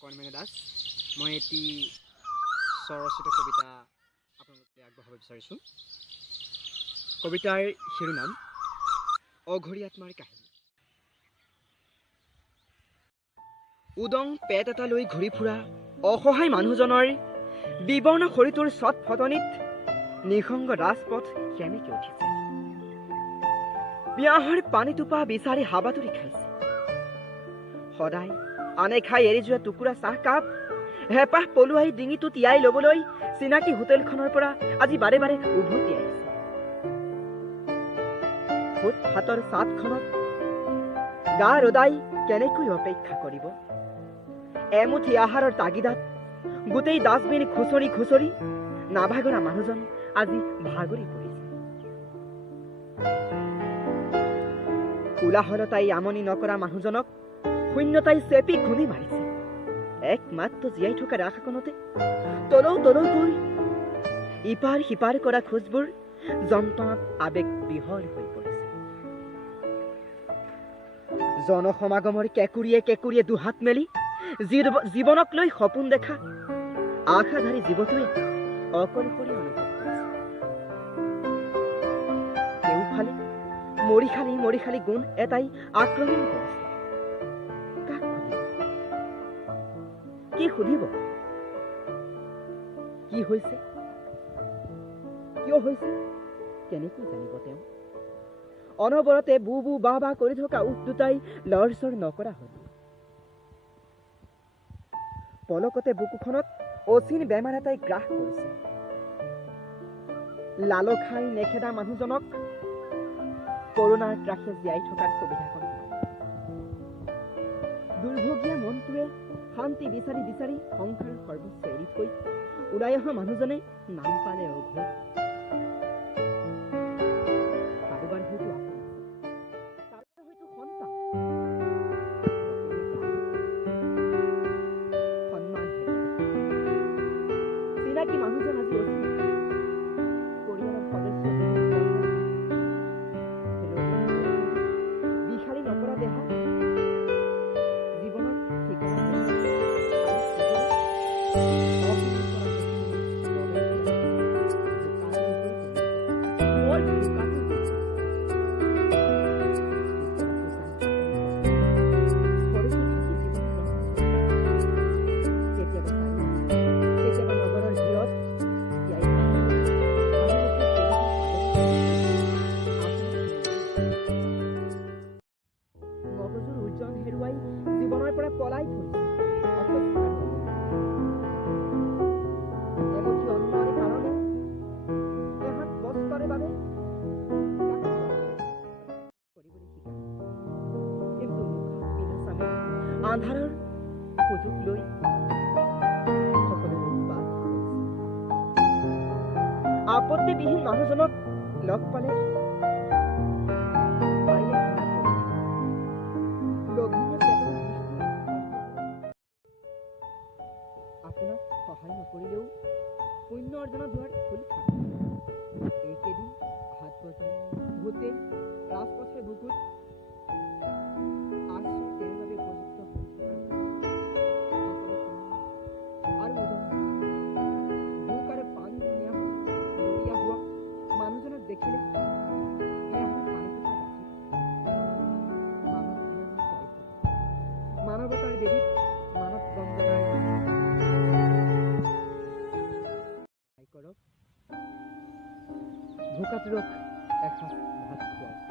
কৰ্ণমেঘ দাস। মই এটি স্বৰচিত কবিতা আপোনালোকলৈ আগবঢ়াব বিচাৰিছোঁ। কবিতাৰ শিৰোনাম অঘৰী আত্মাৰ কাহিনী। উদং পেট এটা লৈ ঘূৰি ফুৰা অসহায় মানুহজনৰ বিবৰ্ণ শৰীৰটোৰ চট ফটনিত নিসংগ ৰাজপথ সেমেকি উঠিছে। পিয়াহৰ পানী টোপা বিচাৰি হাবাতৰি খাইছে। সদায় আনে খাই এৰি যোৱা টুকুৰা চাহকাপ হেঁপাহ পলুৱাই ডিঙিটো তিয়াই ল'বলৈ চিনাকি হোটেলখনৰ পৰা আজি বাৰে বাৰে উভতি আহিছে। ফুটফাটৰ চাটখনত গা ৰদাই কেনেকৈ অপেক্ষা কৰিব? এমুঠি আহাৰৰ তাগিদাত গোটেই ডাষ্টবিন খুচৰি খুচৰি নাভাগৰা মানুহজন আজি ভাগৰি পৰিছে। কোলাহলতাই আমনি নকৰা মানুহজনক শূন্যতাই চেপি খুন্দি মাৰিছে। একমাত্ৰ জীয়াই থকাৰ আশাকণতে তলৌ তলৌকৈ ইপাৰ সিপাৰ কৰা খোজবোৰ যন্ত্ৰণাত আৱেগ বিহল হৈ পৰিছে। জনসমাগমৰ কেঁকুৰিয়ে কেঁকুৰিয়ে দুহাত মেলি জীৱনক লৈ সপোন দেখা আশাধাৰী জীৱটোৱে অকলশৰীয়া অনুভৱ কৰিছে। কেউফালে মৰিশালী গুণ এটাই আক্ৰমণ কৰিছে। কাক সুধিব? কি সুধিব? কি হৈছে, কিয় হৈছে, কেনেকৈ জানিব তেওঁ? অনবৰতে বু বু বা বা কৰি থকা উঠ দুটাই লৰচৰ নকৰা হ'ল। পলকতে বুকুখনত অচিন বেমাৰ এটাই গ্ৰাস কৰিছে। লালখাই নেখেদা মানুহজনক কৰোণাৰ ত্ৰাসে জীয়াই থকাৰ সুবিধাকণ দুৰ্ভগীয়া মনটোৱে শান্তি বিচাৰি বিচাৰি সংসাৰ সৰ্বোচ্চ এৰি থৈ ওলাই অহা মানুহজনে নাম পালে অঘৰী। কাৰোবাৰ হয়তো আপোন, কাৰোবাৰ হয়তো সন্তান, সন্মান চিনাকি মানুহজন আজি পৰিয়ালৰ সদস্য বিষালী নকৰা দেহা জীৱনত জীৱনৰ পৰা পলাই থৈছে। এমুঠি অন্নৰ কাৰণে এহাত বস্ত্ৰৰ বাবে কৰিবলৈ শিকা। কিন্তু আন্ধাৰৰ সুযোগ লৈ সকলোৰে উৎপাত কৰিছে। আপত্তিবিহীন মানুহজনক লগ পালে আপোনাক সহায় নকৰিলেও পুণ্য অৰ্জনৰ দুৱাৰ খোল খায়। এইকেইদিন হাট বজাৰ, হোটেল, ৰাজপথৰ বুকুত আশ্ৰয় তেওঁৰ বাবে উপযুক্ত আৰু ভোক আৰু পানী নৰিয়া হোৱা মানুহজনক দেখিলে মানৱতাৰ বেদীত মানৱ বন্দনাৰ কৰক, ভোকাতুৰক এসাঁজ ভাত খুৱাওক।